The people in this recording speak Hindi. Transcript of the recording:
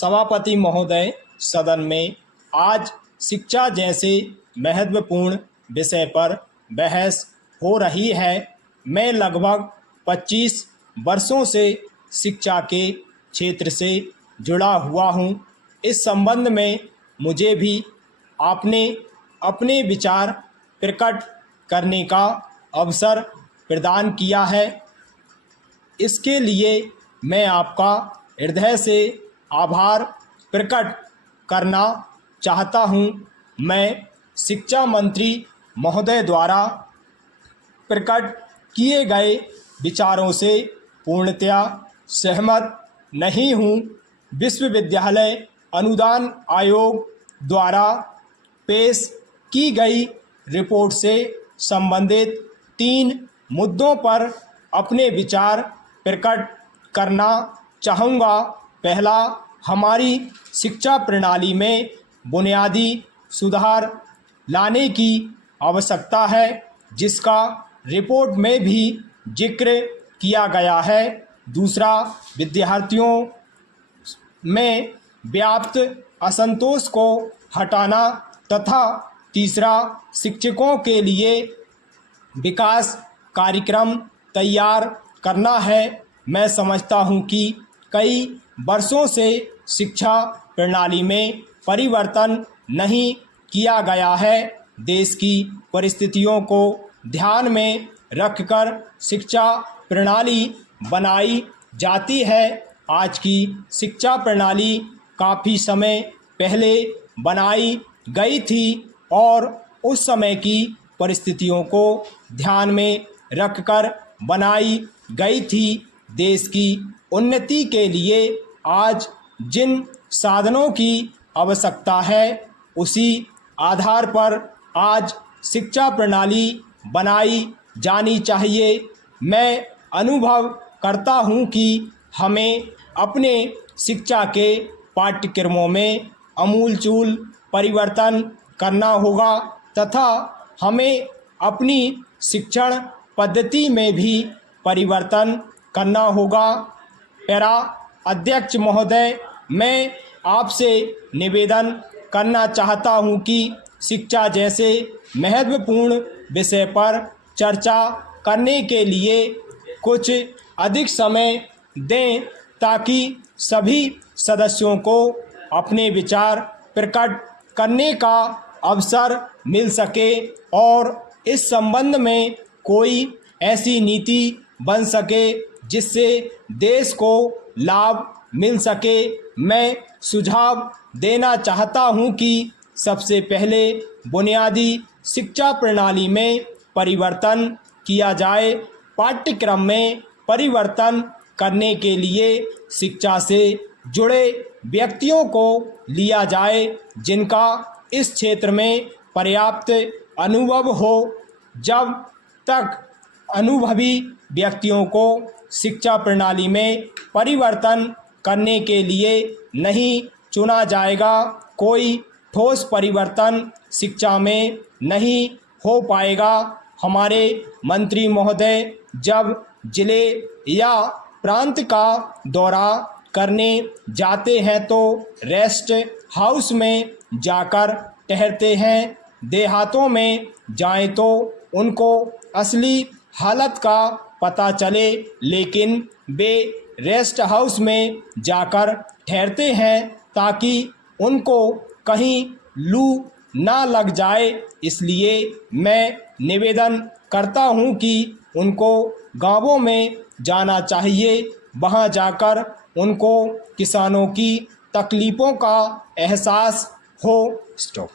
सभापति महोदय, सदन में आज शिक्षा जैसे महत्वपूर्ण विषय पर बहस हो रही है। मैं लगभग 25 वर्षों से शिक्षा के क्षेत्र से जुड़ा हुआ हूँ। इस संबंध में मुझे भी आपने अपने विचार प्रकट करने का अवसर प्रदान किया है। इसके लिए मैं आपका हृदय से आभार प्रकट करना चाहता हूँ। मैं शिक्षा मंत्री महोदय द्वारा प्रकट किए गए विचारों से पूर्णतया सहमत नहीं हूँ। विश्वविद्यालय अनुदान आयोग द्वारा पेश की गई रिपोर्ट से संबंधित 3 मुद्दों पर अपने विचार प्रकट करना चाहूँगा। पहला, हमारी शिक्षा प्रणाली में बुनियादी सुधार लाने की आवश्यकता है, जिसका रिपोर्ट में भी जिक्र किया गया है। दूसरा, विद्यार्थियों में व्याप्त असंतोष को हटाना तथा तीसरा, शिक्षकों के लिए विकास कार्यक्रम तैयार करना है। मैं समझता हूँ कि कई वर्षों से शिक्षा प्रणाली में परिवर्तन नहीं किया गया है। देश की परिस्थितियों को ध्यान में रखकर शिक्षा प्रणाली बनाई जाती है। आज की शिक्षा प्रणाली काफ़ी समय पहले बनाई गई थी और उस समय की परिस्थितियों को ध्यान में रखकर बनाई गई थी। देश की उन्नति के लिए आज जिन साधनों की आवश्यकता है, उसी आधार पर आज शिक्षा प्रणाली बनाई जानी चाहिए। मैं अनुभव करता हूँ कि हमें अपने शिक्षा के पाठ्यक्रमों में आमूलचूल परिवर्तन करना होगा तथा हमें अपनी शिक्षण पद्धति में भी परिवर्तन करना होगा। पैरा अध्यक्ष महोदय, मैं आपसे निवेदन करना चाहता हूं कि शिक्षा जैसे महत्वपूर्ण विषय पर चर्चा करने के लिए कुछ अधिक समय दें, ताकि सभी सदस्यों को अपने विचार प्रकट करने का अवसर मिल सके और इस संबंध में कोई ऐसी नीति बन सके जिससे देश को लाभ मिल सके। मैं सुझाव देना चाहता हूं कि सबसे पहले बुनियादी शिक्षा प्रणाली में परिवर्तन किया जाए। पाठ्यक्रम में परिवर्तन करने के लिए शिक्षा से जुड़े व्यक्तियों को लिया जाए, जिनका इस क्षेत्र में पर्याप्त अनुभव हो। जब तक अनुभवी व्यक्तियों को शिक्षा प्रणाली में परिवर्तन करने के लिए नहीं चुना जाएगा, कोई ठोस परिवर्तन शिक्षा में नहीं हो पाएगा। हमारे मंत्री महोदय जब जिले या प्रांत का दौरा करने जाते हैं तो रेस्ट हाउस में जाकर ठहरते हैं। देहातों में जाएं तो उनको असली हालत का पता चले, लेकिन वे रेस्ट हाउस में जाकर ठहरते हैं ताकि उनको कहीं लू ना लग जाए। इसलिए मैं निवेदन करता हूं कि उनको गांवों में जाना चाहिए। वहां जाकर उनको किसानों की तकलीफ़ों का एहसास हो। स्टॉप।